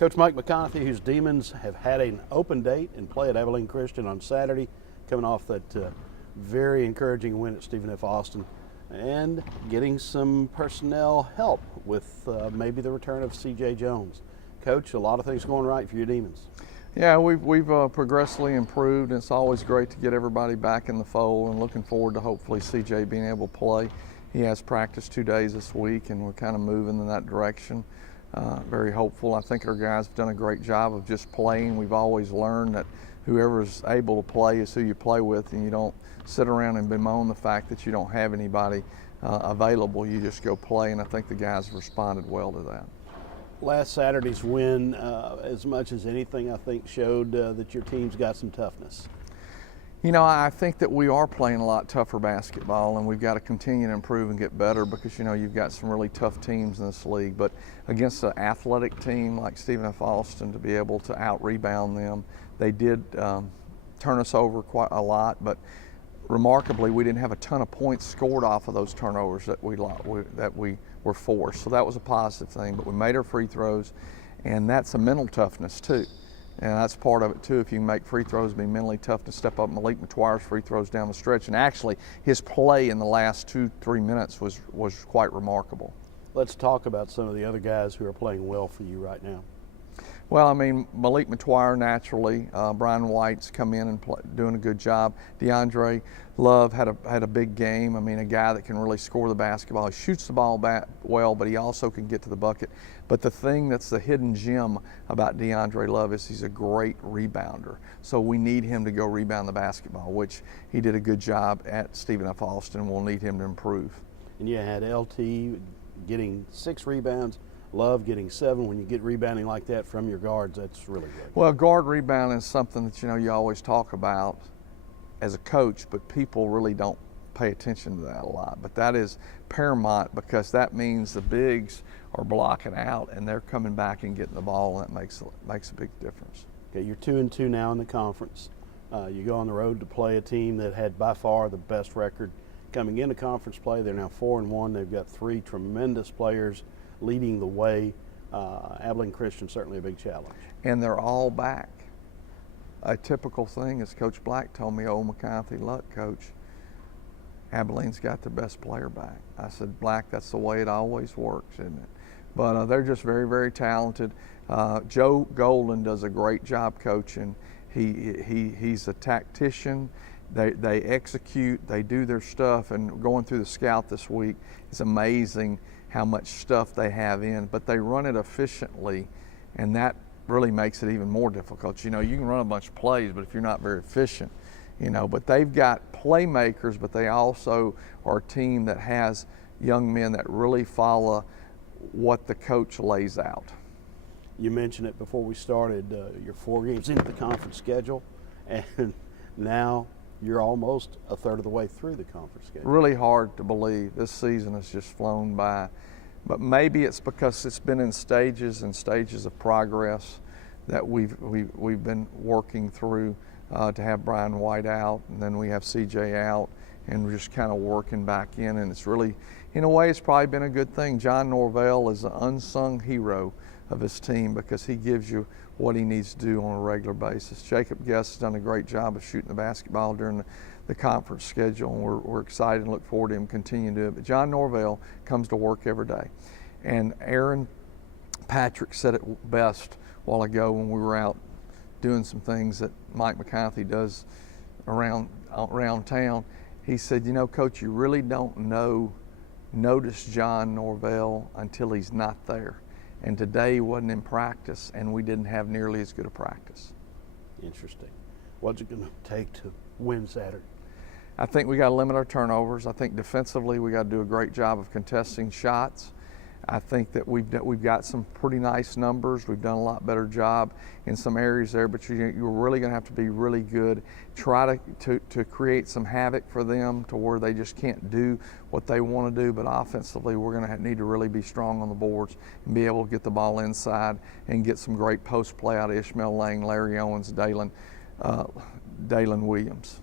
Coach Mike McConathy, whose Demons have had an open date and play at Abilene Christian on Saturday, coming off that very encouraging win at Stephen F. Austin, and getting some personnel help with maybe the return of C.J. Jones. Coach, a lot of things going right for your Demons. Yeah, we've progressively improved, and it's always great to get everybody back in the fold, and looking forward to hopefully C.J. being able to play. He has practice 2 days this week, and we're kind of moving in that direction. Very hopeful. I think our guys have done a great job of just playing. We've always learned that whoever's able to play is who you play with, and you don't sit around and bemoan the fact that you don't have anybody available. You just go play, and I think the guys have responded well to that. Last Saturday's win, as much as anything, I think showed that your team's got some toughness. You know, I think that we are playing a lot tougher basketball, and we've got to continue to improve and get better because, you know, you've got some really tough teams in this league. But against an athletic team like Stephen F. Austin, to be able to out-rebound them, they did turn us over quite a lot, but remarkably, we didn't have a ton of points scored off of those turnovers that we were forced. So that was a positive thing, but we made our free throws, and that's a mental toughness too. And that's part of it too. If you can make free throws, be mentally tough to step up. Malik McTwire's free throws down the stretch, and actually his play in the last 2-3 minutes was quite remarkable. Let's talk about some of the other guys who are playing well for you right now. Well, I mean, Malik McTwire naturally, Brian White's come in and doing a good job. DeAndre Love had a big game. I mean, a guy that can really score the basketball. He shoots the ball well, but he also can get to the bucket. But the thing that's the hidden gem about DeAndre Love is he's a great rebounder. So we need him to go rebound the basketball, which he did a good job at Stephen F. Austin. We'll need him to improve. And you had LT getting 6 rebounds. Love getting 7. When you get rebounding like that from your guards, that's really good. Well, guard rebounding is something that, you know, you always talk about as a coach, but people really don't pay attention to that a lot. But that is paramount because that means the bigs are blocking out and they're coming back and getting the ball, and that makes a big difference. Okay, you're 2-2 now in the conference. You go on the road to play a team that had by far the best record coming into conference play. They're now 4-1. They've got 3 tremendous players leading the way. Abilene Christian, certainly a big challenge. And they're all back. A typical thing, as Coach Black told me, "Oh, McConathy, look, Coach, Abilene's got the best player back." I said, "Black, that's the way it always works, isn't it?" But they're just very, very talented. Joe Golden does a great job coaching. He's a tactician. They execute, they do their stuff, and going through the scout this week, it's amazing how much stuff they have in, but they run it efficiently, and that really makes it even more difficult. You know, you can run a bunch of plays, but if you're not very efficient, you know, but they've got playmakers, but they also are a team that has young men that really follow what the coach lays out. You mentioned it before we started, you're 4 games into the conference schedule, and now you're almost a third of the way through the conference schedule. Really hard to believe. This season has just flown by. But maybe it's because it's been in stages and stages of progress that we've been working through to have Brian White out, and then we have CJ out, and we're just kind of working back in, and it's really, in a way, it's probably been a good thing. John Norvell is an unsung hero of his team because he gives you what he needs to do on a regular basis. Jacob Guest has done a great job of shooting the basketball during the conference schedule, and we're excited and look forward to him continuing to do it. But John Norvell comes to work every day. And Aaron Patrick said it best a while ago when we were out doing some things that Mike McConathy does around town. He said, "You know, Coach, you really don't notice John Norvell until he's not there." And today he wasn't in practice, and we didn't have nearly as good a practice. Interesting. What's it going to take to win Saturday? I think we got to limit our turnovers. I think defensively we got to do a great job of contesting shots. I think that we've got some pretty nice numbers. We've done a lot better job in some areas there, but you're really going to have to be really good. Try to create some havoc for them to where they just can't do what they want to do, but offensively we're going to need to really be strong on the boards and be able to get the ball inside and get some great post play out of Ishmael Lang, Larry Owens, Dalen Williams.